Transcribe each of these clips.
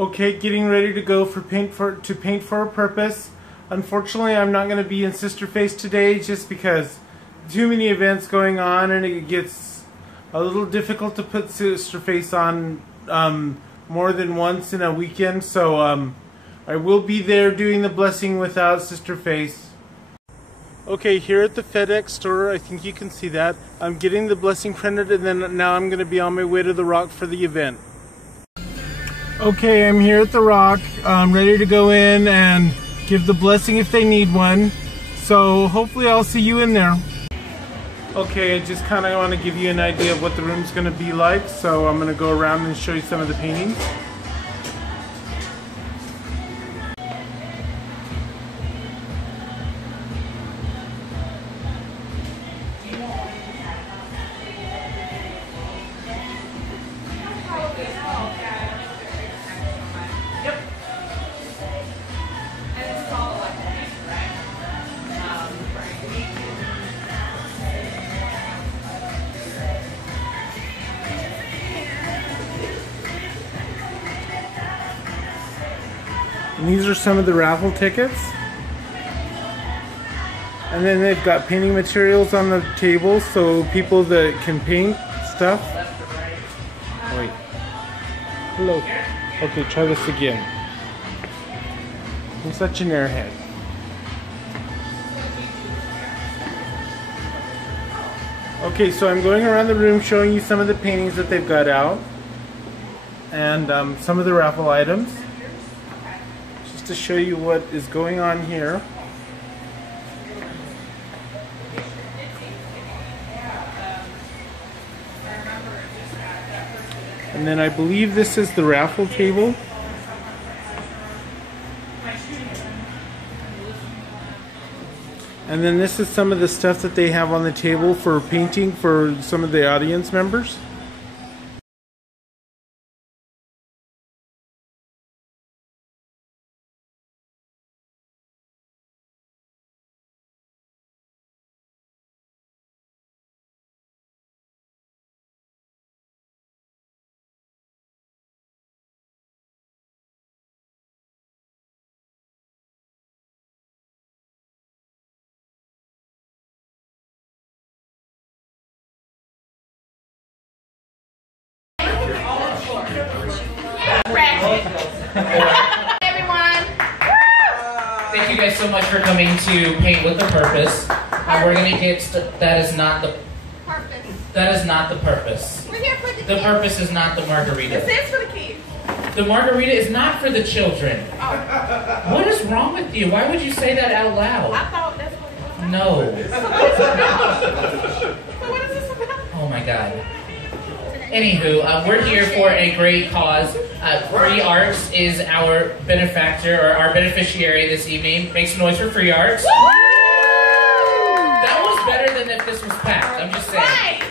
Okay, getting ready to go to paint for a purpose. Unfortunately, I'm not going to be in Sister Face today just because too many events going on and it gets a little difficult to put Sister Face on more than once in a weekend. So I will be there doing the blessing without Sister Face. Okay, here at the FedEx store, I think you can see that. I'm getting the blessing printed, and then now I'm going to be on my way to the Rock for the event. Okay, I'm here at the Rock. I'm ready to go in and give the blessing if they need one. So hopefully I'll see you in there. Okay, I just kind of want to give you an idea of what the room's going to be like. So I'm going to go around and show you some of the paintings. And these are some of the raffle tickets. And then they've got painting materials on the table so people that can paint stuff. Wait. Hello. Okay, try this again. I'm such an airhead. Okay, so I'm going around the room showing you some of the paintings that they've got out. And some of the raffle items. To show you what is going on here. And then I believe this is the raffle table. And then this is some of the stuff that they have on the table for painting for some of the audience members. Everyone! Thank you guys so much for coming to Paint with a Purpose. We're gonna get that is not the purpose. That is not the purpose. We're here for the The kids. purpose is not the margarita. This is for the kids. The margarita is not for the children. Oh. What is wrong with you? Why would you say that out loud? I thought that's what it was. No. So what is this about? So what is this about? Oh my God. Anywho, we're here for a great cause. Free Arts is our benefactor, or our beneficiary this evening. Make some noise for Free Arts. Woo! That was better than if this was packed, I'm just saying. Right.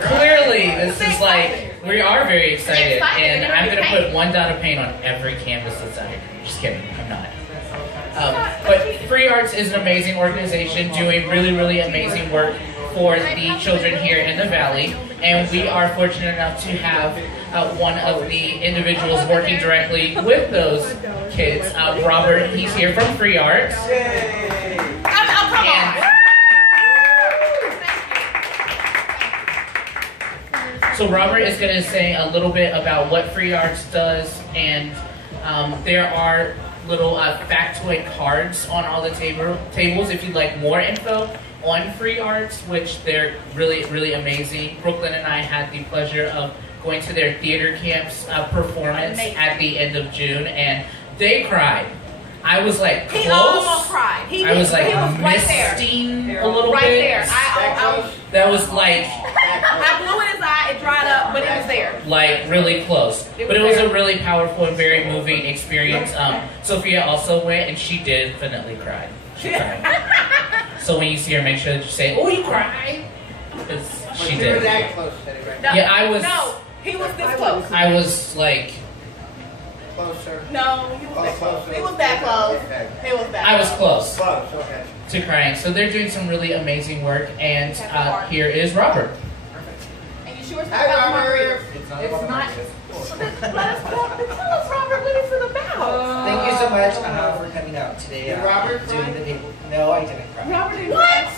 Clearly, this is like, we are very excited, and I'm going to put one dot of paint on every canvas that's out here. Just kidding, I'm not. But Free Arts is an amazing organization doing really, really amazing work for the children here in the Valley, and we are fortunate enough to have one of the individuals working directly with those kids, Robert. He's here from Free Arts. Come on. So Robert is going to say a little bit about what Free Arts does, and there are little factoid cards on all the tables if you'd like more info on Free Arts, which they're really, really amazing. Brooklyn and I had the pleasure of going to their theater camps performance at the end of June, and they cried. I was like close. He almost cried. I was like misting a little bit. Right there. That was like... I blew in his eye, it dried up, but it was there. Like really close. But it was a really powerful and very moving experience. Sophia also went, and she definitely cried. She cried. So when you see her, make sure that you say, "Oh, you cried," because she did. You were that close, right? No, yeah, I was. No, he was this close. I was like. Closer. No, he was that close. He was that close. He was that. I was close. Close, okay. To crying. So they're doing some really amazing work, and here is Robert. sure it's not about margaritas? It's not about margaritas. Tell us, Robert, what is it about? Thank you so much for coming out today. Did Robert doing the table. No, I didn't cry. Robert didn't what?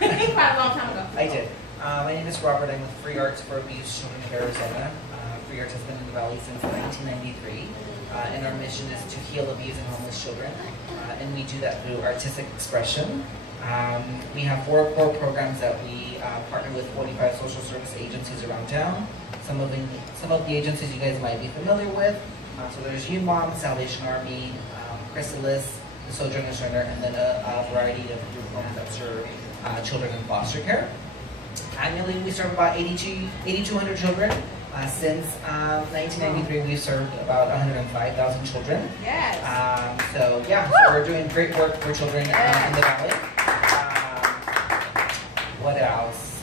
He cried a long time ago. I did. My name is Robert. I'm with Free Arts for Abused Children of Arizona. Free Arts has been in the Valley since 1993, and our mission is to heal abused and homeless children, and we do that through artistic expression. We have 4 core programs that we partner with 45 social service agencies around town. Some of the agencies you guys might be familiar with. So there's Youth Mom, Salvation Army, Chrysalis, the Sojourner Center, and then a variety of group homes that serve children in foster care. Annually, we serve about 8,200 children. Since 1993, we've served about 105,000 children. Yes. So we're doing great work for children in the Valley. What else?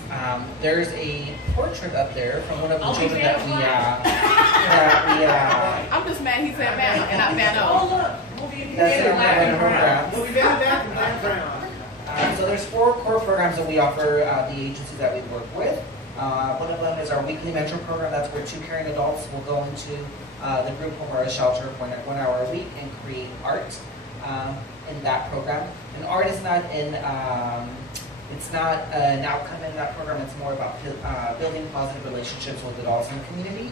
There's a portrait up there from one of the children that we I'm just mad he said Van and not Van O. That's in our programs. So there's 4 core programs that we offer the agencies that we work with. One of them is our weekly mentor program. That's where 2 caring adults will go into the group home or a shelter for 1 hour a week and create art in that program. And art is not it's not an outcome in that program. It's more about building positive relationships with adults in the community.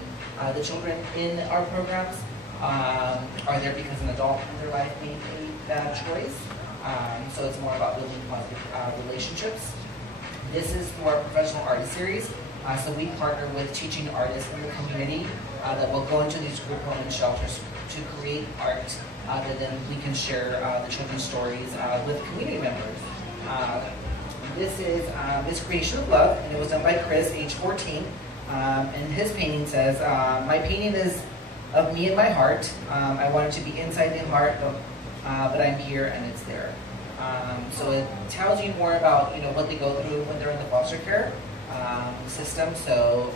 The children in our programs are there because an adult in their life made a bad choice. So it's more about building positive relationships. This is through our professional artist series. So we partner with teaching artists in the community that will go into these group home and shelters to create art that then we can share the children's stories with community members. This is this creation of love, and it was done by Chris, age 14. And his painting says, "My painting is of me and my heart. I want it to be inside the heart, but I'm here and it's there." So it tells you more about what they go through when they're in the foster care system. So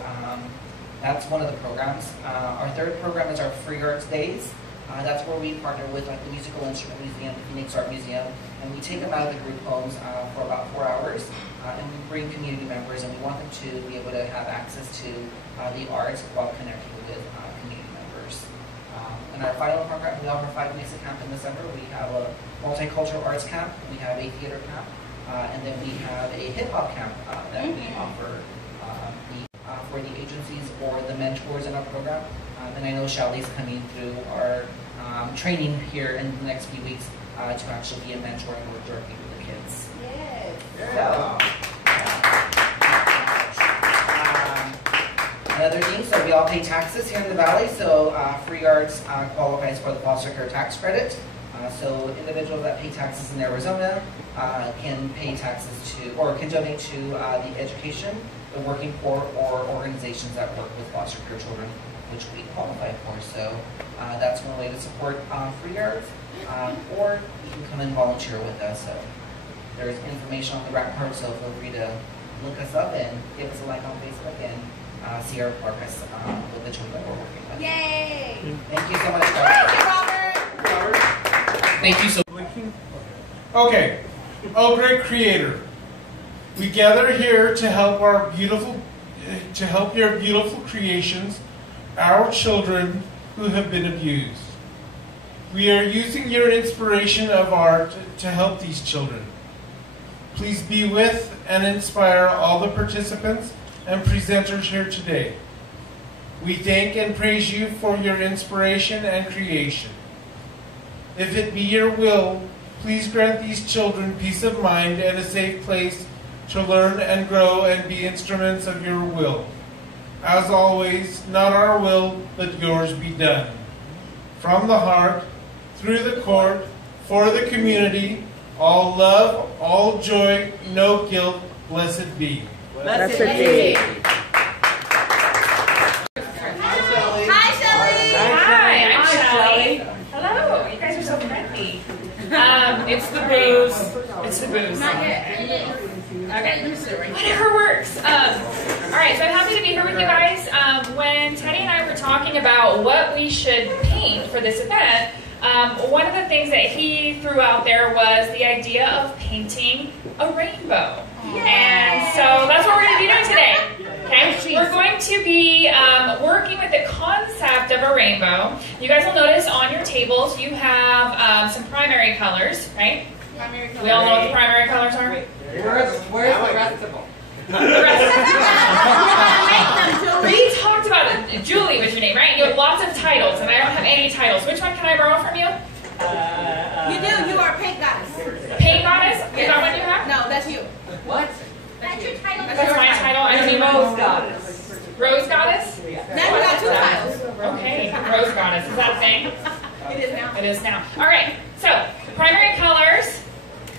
that's one of the programs. Our 3rd program is our Free Arts Days. That's where we partner with the Musical Instrument Museum, the Phoenix Art Museum, and we take them out of the group homes for about 4 hours, and we bring community members, and we want them to be able to have access to the arts while connecting with community members. In our final program, we offer 5 weeks of camp in December. We have a multicultural arts camp, we have a theater camp, and then we have a hip-hop camp that we offer for the agencies or the mentors in our program. And I know Shelly's coming through our training here in the next few weeks to actually be a mentor and work directly with the kids. Yes. Another thing, so we all pay taxes here in the Valley, so Free Arts qualifies for the foster care tax credit. So individuals that pay taxes in Arizona can pay taxes to, or can donate to the education, the working poor, or organizations that work with foster care children, which we qualify for. So that's one way to support Free Arts, or you can come and volunteer with us. So there's information on the back part, so feel free to look us up and give us a like on Facebook and see our progress with the children that we're working with. Yay! Thank you so much, guys. Thank you, Robert. Thank you so much. Okay. Oh, great Creator, we gather here to help your beautiful creations, our children who have been abused. We are using your inspiration of art to help these children. Please be with and inspire all the participants and presenters here today. We thank and praise you for your inspiration and creation. If it be your will, please grant these children peace of mind and a safe place to learn and grow and be instruments of your will. As always, not our will, but yours be done. From the heart, through the court, for the community, all love, all joy, no guilt, blessed be. Blessed be. Hi, Shelly. Hi, I'm Shelly. Hello. You guys are so friendly. It's the booze. It's the booze. Not yet. Okay. Whatever works. All right. So I'm happy to be here with you guys. When Teddy and I were talking about what we should paint for this event, one of the things that he threw out there was the idea of painting a rainbow. Yay. And so that's what we're going to do we're going to be working with the concept of a rainbow. You guys will notice on your tables you have some primary colors, right? Primary color. We all know what the primary colors are? Where's the rest of them? The rest of we talked about it. Julie was your name, right? You have lots of titles, and I don't have any titles. Which one can I borrow from you? You do. You are a paint goddess. Paint goddess? Is that what you have? No, that's you. What? That's your title. That's my title. I don't even Rose goddess. Rose goddess? Now you got 2 titles. Okay, Rose goddess. Is that a thing? It is now. It is now. All right. So primary colors: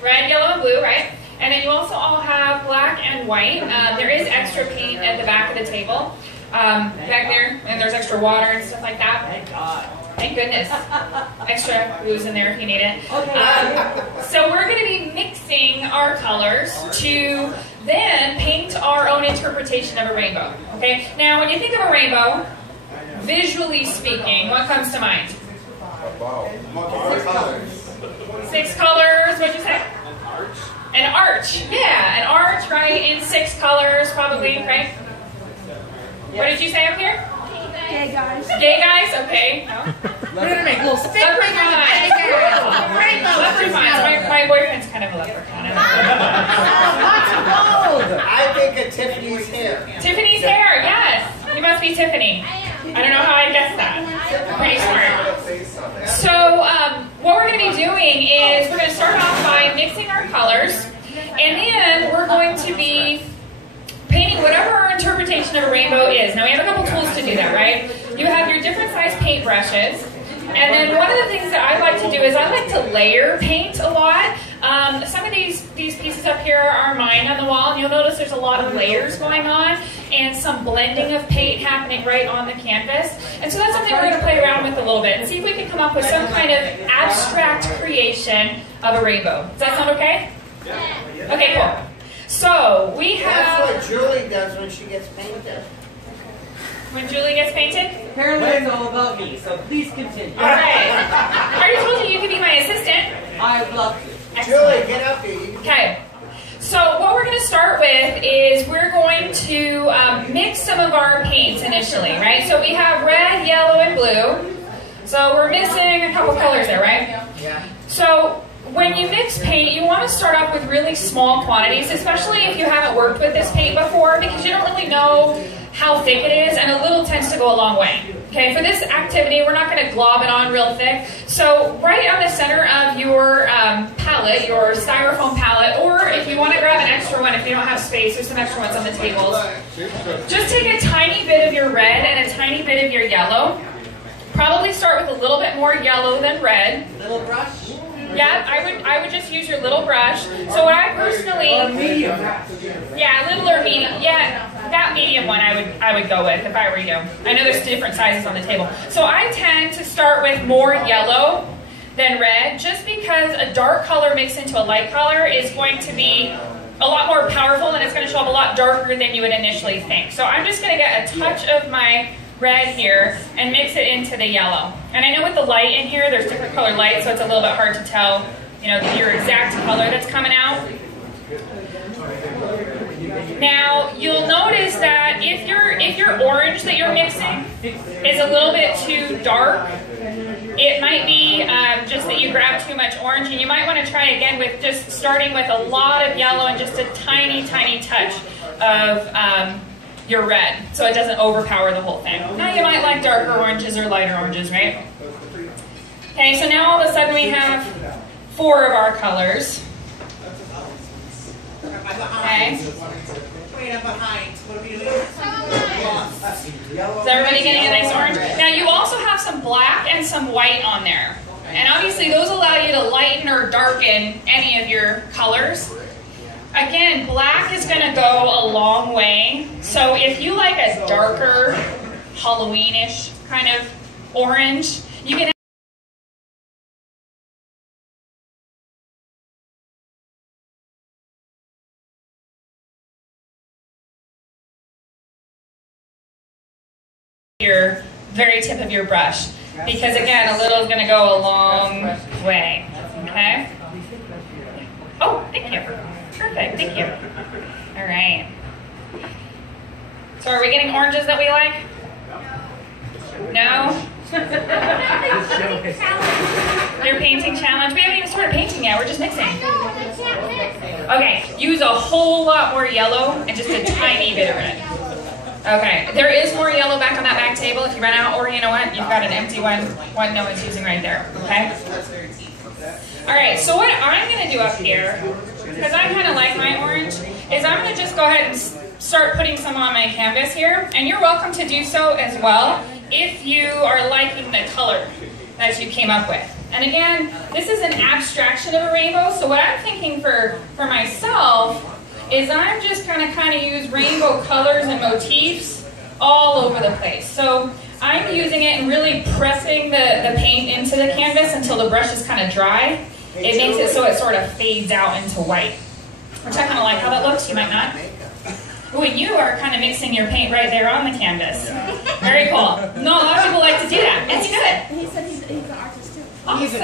red, yellow, and blue, right? And then you also all have black and white. There is extra paint at the back of the table, back there, and there's extra water and stuff like that. Thank God. Thank goodness. Extra booze in there if you need it. Okay. So we're going to be mixing our colors to then paint our own interpretation of a rainbow. Okay. Now, when you think of a rainbow, visually speaking, what comes to mind? 6 colors. 6 colors. What'd you say? An arch. Yeah, an arch, right? In 6 colors, probably, right? What did you say up here? Gay guys. Gay guys? Okay. No. Leprechaun. Leprechauns. My boyfriend's kind of a leprechaun. I think of Tiffany's hair. Tiffany's hair, yes. You must be Tiffany. I don't know how I guessed that. Pretty smart. So what we're going to be doing is we're going to start off by mixing our colors, and then we're going to be painting whatever our interpretation of a rainbow is. Now we have a couple tools to do that, right? You have your different size paint brushes, and then one of the things that I like to do is I like to layer paint a lot. Some of these pieces up here are mine on the wall, and you'll notice there's a lot of layers going on and some blending of paint happening right on the canvas. And so that's something we're going to play around with a little bit and see if we can come up with some kind of abstract creation of a rainbow. Does that sound okay? Yeah. Okay, cool. So we have... That's what Julie does when she gets painted. When Julie gets painted? Apparently it's all about me, so please continue. All right. I already told you you could be my assistant. I would love to. Excellent. Julie, get up here. Okay. So what we're going to start with is we're going to mix some of our paints initially, right? So we have red, yellow, and blue. So we're missing a couple colors there, right? Yeah. So when you mix paint, you want to start off with really small quantities, especially if you haven't worked with this paint before, because you don't really know how thick it is, and a little tends to go a long way. Okay, for this activity, we're not going to glob it on real thick. So right on the center of your palette, your styrofoam palette, or if you want to grab an extra one, if you don't have space, there's some extra ones on the tables. Just take a tiny bit of your red and a tiny bit of your yellow. Probably start with a little bit more yellow than red. Little brush? Yeah, I would just use your little brush. So what I personally... Or medium. Yeah, little or medium. Yeah, that medium one I would go with if I were you. I know there's different sizes on the table. So I tend to start with more yellow than red, just because a dark color mixed into a light color is going to be a lot more powerful, and it's going to show up a lot darker than you would initially think. So I'm just going to get a touch of my red here and mix it into the yellow. And I know with the light in here, there's different colored lights, so it's a little bit hard to tell, you know, your exact color that's coming out. Now, you'll notice that if your orange that you're mixing is a little bit too dark, it might be just that you grab too much orange, and you might want to try again with just starting with a lot of yellow and just a tiny, tiny touch of your red, so it doesn't overpower the whole thing. Now you might like darker oranges or lighter oranges, right? Okay, so now all of a sudden we have 4 of our colors. Okay. Wait, I'm behind. What are we doing? Is everybody getting a nice orange? Now you also have some black and some white on there. And obviously those allow you to lighten or darken any of your colors. Again, black is going to go a long way. So if you like a darker, Halloween-ish kind of orange, you can your very tip of your brush, because again, a little is going to go a long way. Okay? Oh, thank you. Perfect, thank you. All right. So are we getting oranges that we like? No? Your painting challenge? We haven't even started painting yet, we're just mixing. Okay, use a whole lot more yellow and just a tiny bit of red. Okay, there is more yellow back on that back table if you run out, or you know what, you've got an empty one no one's using right there, okay? Alright, so what I'm going to do up here, because I kind of like my orange, is I'm going to just go ahead and start putting some on my canvas here, and you're welcome to do so as well if you are liking the color that you came up with. And again, this is an abstraction of a rainbow, so what I'm thinking for myself is I'm just going to kind of use rainbow colors and motifs all over the place. So I'm using it and really pressing the paint into the canvas until the brush is kind of dry. It makes it so it sort of fades out into white, which I kind of like how that looks. You might not. Ooh, and you are kind of mixing your paint right there on the canvas. Very cool. No, a lot of people like to do that. It's good. He said he's an artist too. Awesome.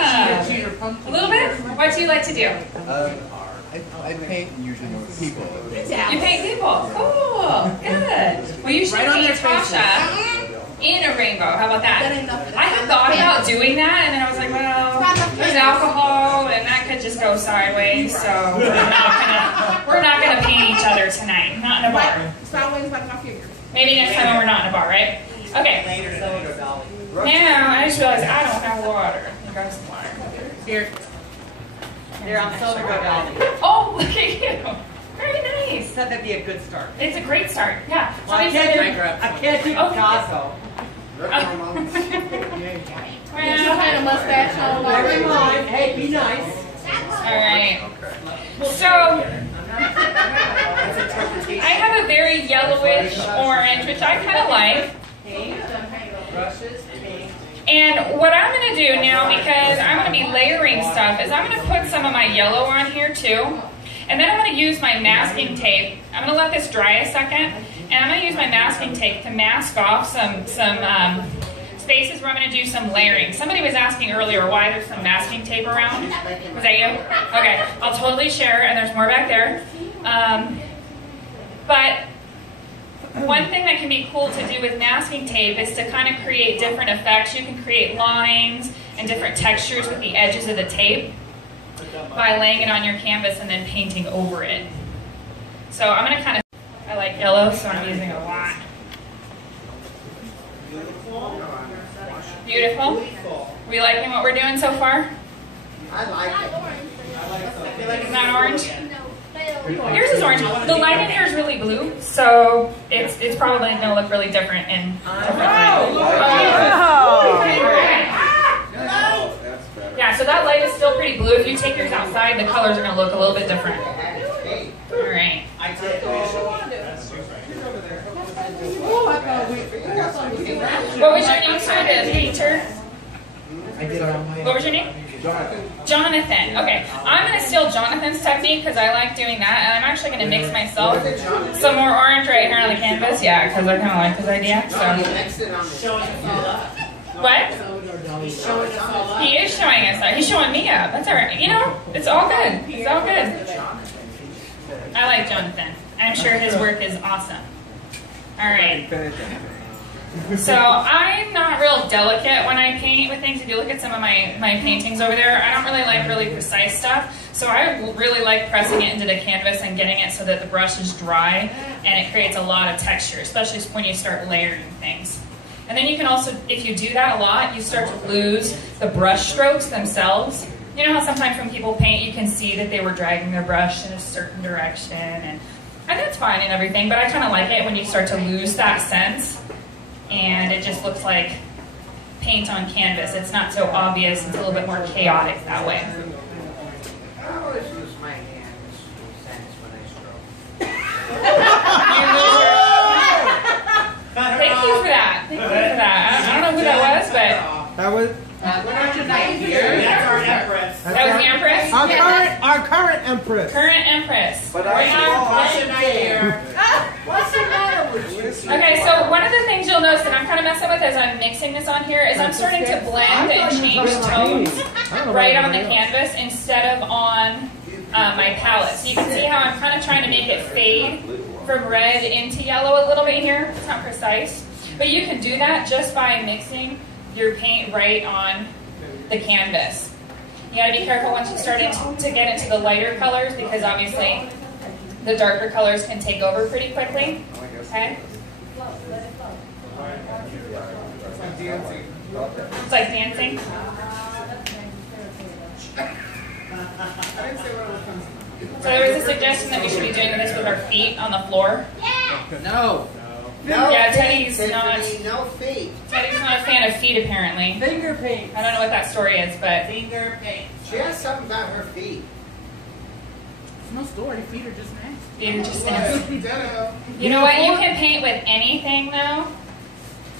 A little bit? What do you like to do? I paint usually people. You paint people. Cool. Good. Well, you should paint Tasha in a rainbow. How about that? I had thought about doing that, and then I was like, well, there's alcohol, and that could just go sideways. So we're not gonna paint each other tonight. Not in a bar. Sideways like my figure. Maybe next time when we're not in a bar, right? Okay. Now I just realized I don't have water. You grab some water. Here. They're on Silver Go Valley. Oh, look at you. Very nice. Said that'd be a good start. It's a great start. Yeah. Well, I can't do Picasso. You had a mustache on. Never mind. Hey, be nice. All right. So I have a very yellowish orange, which I kind of like. And what I'm going to do now, because I'm going to be layering stuff, is I'm going to put some of my yellow on here too. And then I'm going to use my masking tape. I'm going to let this dry a second. And I'm going to use my masking tape to mask off some spaces where I'm going to do some layering. Somebody was asking earlier why there's some masking tape around. Was that you? Okay. I'll totally share, and there's more back there. But one thing that can be cool to do with masking tape is to kind of create different effects. You can create lines and different textures with the edges of the tape by laying it on your canvas and then painting over it. So I'm going to kind of, I like yellow, so I'm using a lot. Beautiful. We liking what we're doing so far? I like it. It's not orange? Yours is orange. The light in here is really blue, so it's probably going to look really different in different light. Yeah, so that light is still pretty blue. If you take yours outside, the colors are going to look a little bit different. All right. What was your name, sir? The painter? What was your name? Jonathan. Okay, I'm going to steal Jonathan's technique because I like doing that, and I'm actually going to mix myself some more orange right here on the canvas. Yeah, because I kind of like his idea. So. What? He is showing us that. He's showing me up. That's all right. You know, it's all good. It's all good. I like Jonathan. I'm sure his work is awesome. All right. So I'm not real delicate when I paint with things. If you look at some of my paintings over there, I don't really like really precise stuff. So I really like pressing it into the canvas and getting it so that the brush is dry and it creates a lot of texture, especially when you start layering things. And then you can also, if you do that a lot, you start to lose the brush strokes themselves. You know how sometimes when people paint, you can see that they were dragging their brush in a certain direction, and that's fine and everything, but I kind of like it when you start to lose that sense, and it just looks like paint on canvas. It's not so obvious, it's a little bit more chaotic that way. I always use my hands sense when I stroke. Thank you for that. Thank you for that. I don't know who that was, but That was That's our empress. that was the Empress? our current empress. Current Empress. But Right now. what's the matter with you? Okay, so one of the things you'll notice that I'm kind of messing with as I'm mixing this on here is I'm starting to blend and change tones right on the canvas instead of on my palette. So you can see how I'm kind of trying to make it fade from red into yellow a little bit here. It's not precise. But you can do that just by mixing your paint right on the canvas. You gotta be careful once you start to get into the lighter colors, because obviously the darker colors can take over pretty quickly. Okay? It's like dancing. So there was a suggestion that we should be doing this with our feet on the floor. No. Yeah, Teddy's not. No feet. Teddy's not a fan of feet, apparently. Finger paint. I don't know what that story is, but Finger paint. She has something about her feet. There's no story. Feet are just nasty. feet are just nasty. You know what? You can paint with anything, though.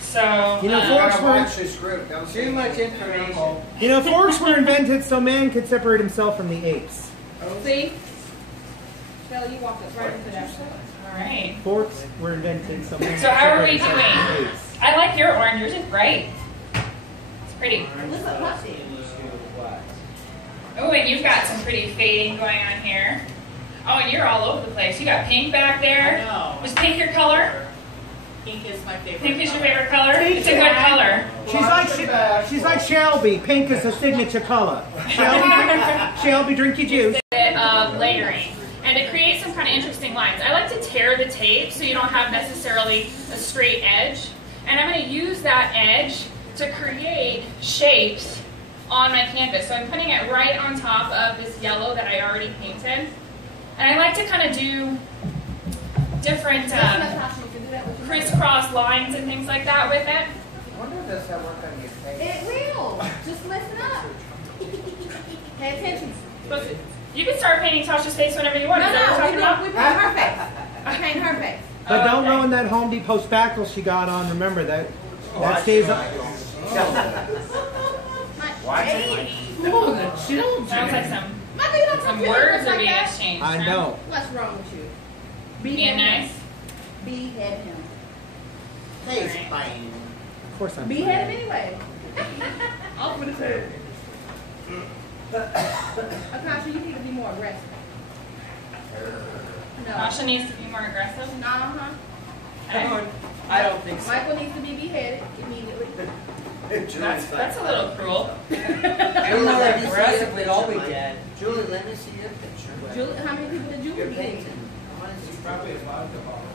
So you know, forks were too much information. You know, forks were invented so man could separate himself from the apes. See? Shell, you walked us right into that. All right. Forks were invented so man. So how are we doing? I like your orange. Yours is bright. It's pretty. Oh, and you've got some pretty fading going on here. Oh, and you're all over the place. You got pink back there. I know. Was pink your color? Pink is my favorite. Pink is your favorite color? It's a good color. She's like Shelby. Pink is a signature color. Shelby, drink your juice. Layering. And to create some kind of interesting lines. I like to tear the tape so you don't have necessarily a straight edge. And I'm going to use that edge to create shapes on my canvas. So I'm putting it right on top of this yellow that I already painted. And I like to kind of do different crisscross lines and things like that with it. I wonder if this will work on your face. It will. Just listen up. Pay attention. You can start painting Tasha's face whenever you want. No, Is that what no, we're talking we about? paint her face. I paint her face. But don't okay. ruin that Home Depot spackle she got on. Remember that stays up. Sounds like some words are being exchanged. I know. What's wrong with you? Being nice. Behead him. Face pain. Of course I'm. Behead him anyway. I'll put it through. Akasha, you need to be more aggressive. No. Tasha needs to be more aggressive. Uh-huh. I don't think so. Michael needs to be beheaded immediately. That's a little cruel. I'm more aggressively, I'll be dead. Julie, let me see your picture. Julie, how many people did Julie You're behead? painting. I want to see probably a vodka bottle.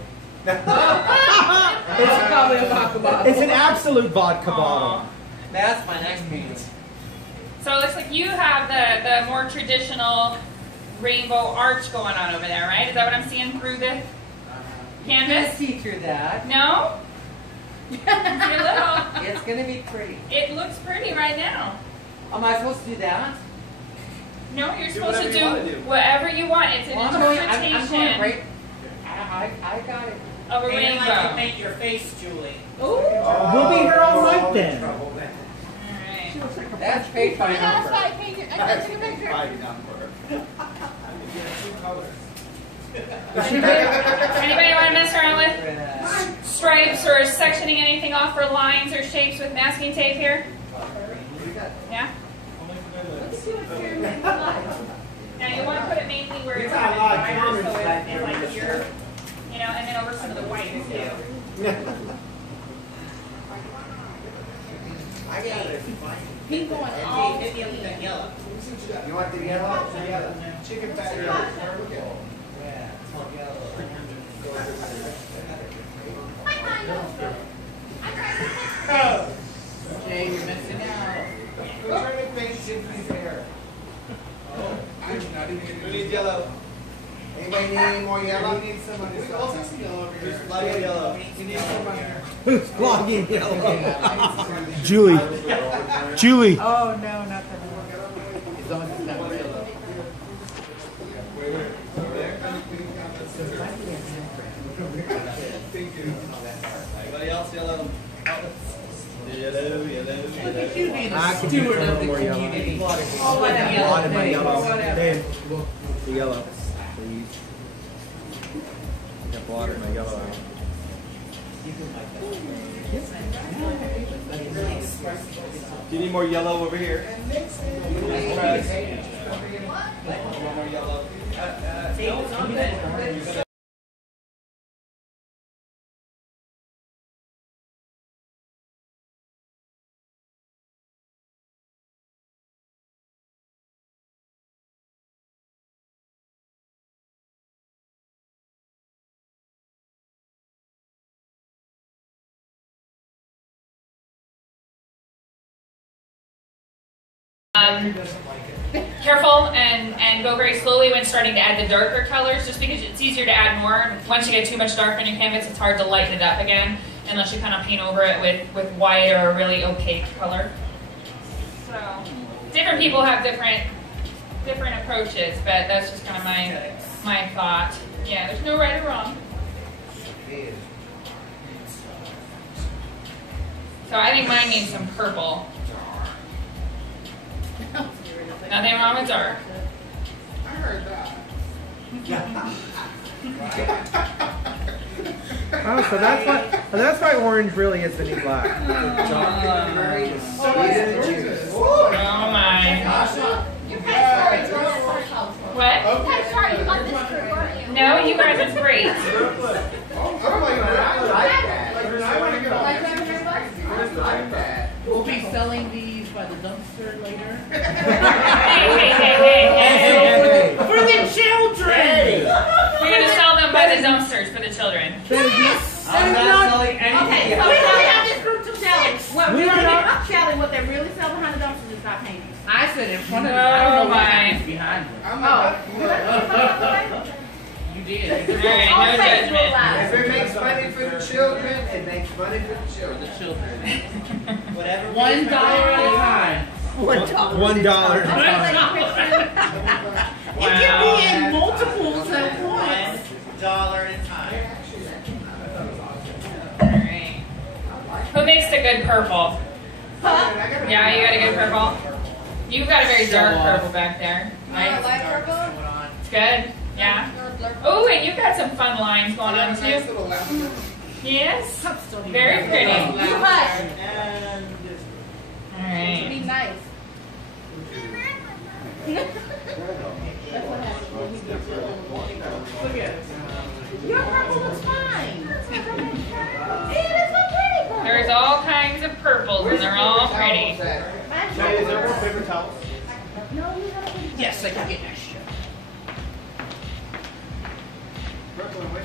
It's probably a vodka bottle. It's an absolute vodka bottle. That's my next paint. So it looks like you have the more traditional rainbow arch going on over there, right? Is that what I'm seeing through the Can't canvas? see through that. No? You're little. It's gonna be pretty. It looks pretty right now. Am I supposed to do that? No, you're supposed to do whatever you want. It's an Well, I'm going interpretation right. I got it. of a rainbow. paint your face, Julie. Ooh. We'll be here all night then. Alright. That's paint by That's number. why I painted. I took a picture. Anybody want to mess around with stripes or sectioning anything off for lines or shapes with masking tape here? Yeah? Now you want to put it mainly where it's a bit brighter, so it's like here, you know, and then over some of the white too. I got it. He's going all in. yellow. You want the yellow? Chicken patty. Jay, you're missing out. Who's trying to paint Chickie's hair? We need yellow. Anybody need any more yellow? We need some on this side. Some yellow over here. There's plenty of yellow. We need some on here. Who's vlogging yellow? Julie. Julie. Oh, no, not that one. As long as it's not yellow. Thank you. Anybody else yellow? Yellow. Look at you being I a could steward use of the more yellow. community. Oh, A lot of my yellow. Whatever. Dave, the yellow, please. Got water in my yellow out. Do you need more yellow over here? More yellow. Careful and go very slowly when starting to add the darker colors, just because it's easier to add more. Once you get too much dark on your canvas, it's hard to lighten it up again, unless you kind of paint over it with white or a really opaque color. So, different people have different approaches, but that's just kind of my thought. Yeah, there's no right or wrong. So I think mine needs some purple. Nothing wrong with dark. I heard that. Oh, so that's why orange really is the new black. Oh my. What? No, you guys, it's great. We'll be selling these by the dumpster later. Hey. For the children! We're going to sell them by the dumpsters for the children. I'm not selling anything. So we don't have this group to challenge. Well, we don't have to challenge what they really sell behind the dumpsters is not paintings. I said in front of you. I don't know what happens behind you. You did. Alright, no judgment. If it makes money for the children, it makes money for the children. The children. Whatever. $1 at a time. $1 at a time. It can be in multiples at once. $1 at a time. Alright. Who makes the good purple? Yeah, you got a good purple? You've got a very dark purple back there. Light purple? It's good. Yeah. Oh, and you've got some fun lines going on too. Yes. Very pretty. Alright. Be nice. Your purple looks fine. It is so pretty. There's all kinds of purples and they're all pretty. Is there more paper towels? Yes, I can get that shit.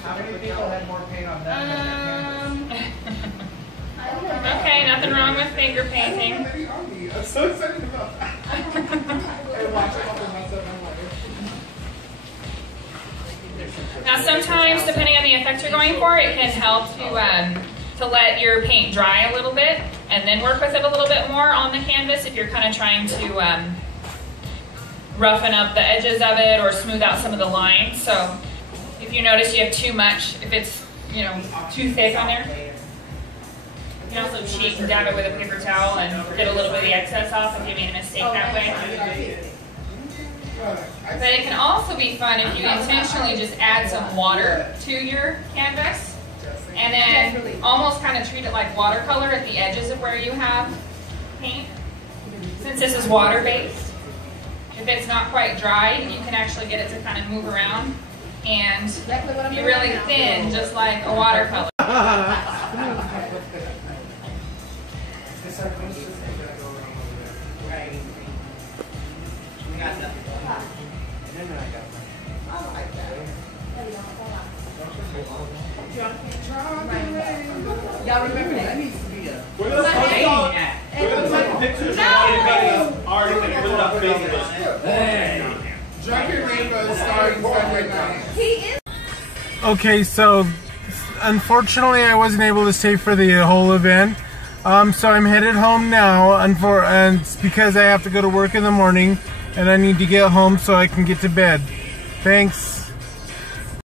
How many people had more paint on them than their canvas? Okay, nothing wrong with finger painting. I'm so excited about that. I watch it on myself. Now sometimes, depending on the effect you're going for, it can help to let your paint dry a little bit and then work with it a little bit more on the canvas if you're kind of trying to roughen up the edges of it or smooth out some of the lines. So if you notice you have too much, if it's too thick on there, you can also cheat and dab it with a paper towel and get a little bit of the excess off if you made a mistake that way. But it can also be fun if you intentionally just add some water to your canvas and then almost kind of treat it like watercolor at the edges of where you have paint. Since this is water-based, if it's not quite dry, you can actually get it to kind of move around and be really thin, just like a watercolor. Y'all remember that needs to be a We're gonna take pictures of all your paintings art and put it on Facebook. Drunken Rainbow starting February 9th. Okay, so unfortunately I wasn't able to stay for the whole event. So I'm headed home now, and it's because I have to go to work in the morning, and I need to get home so I can get to bed. Thanks.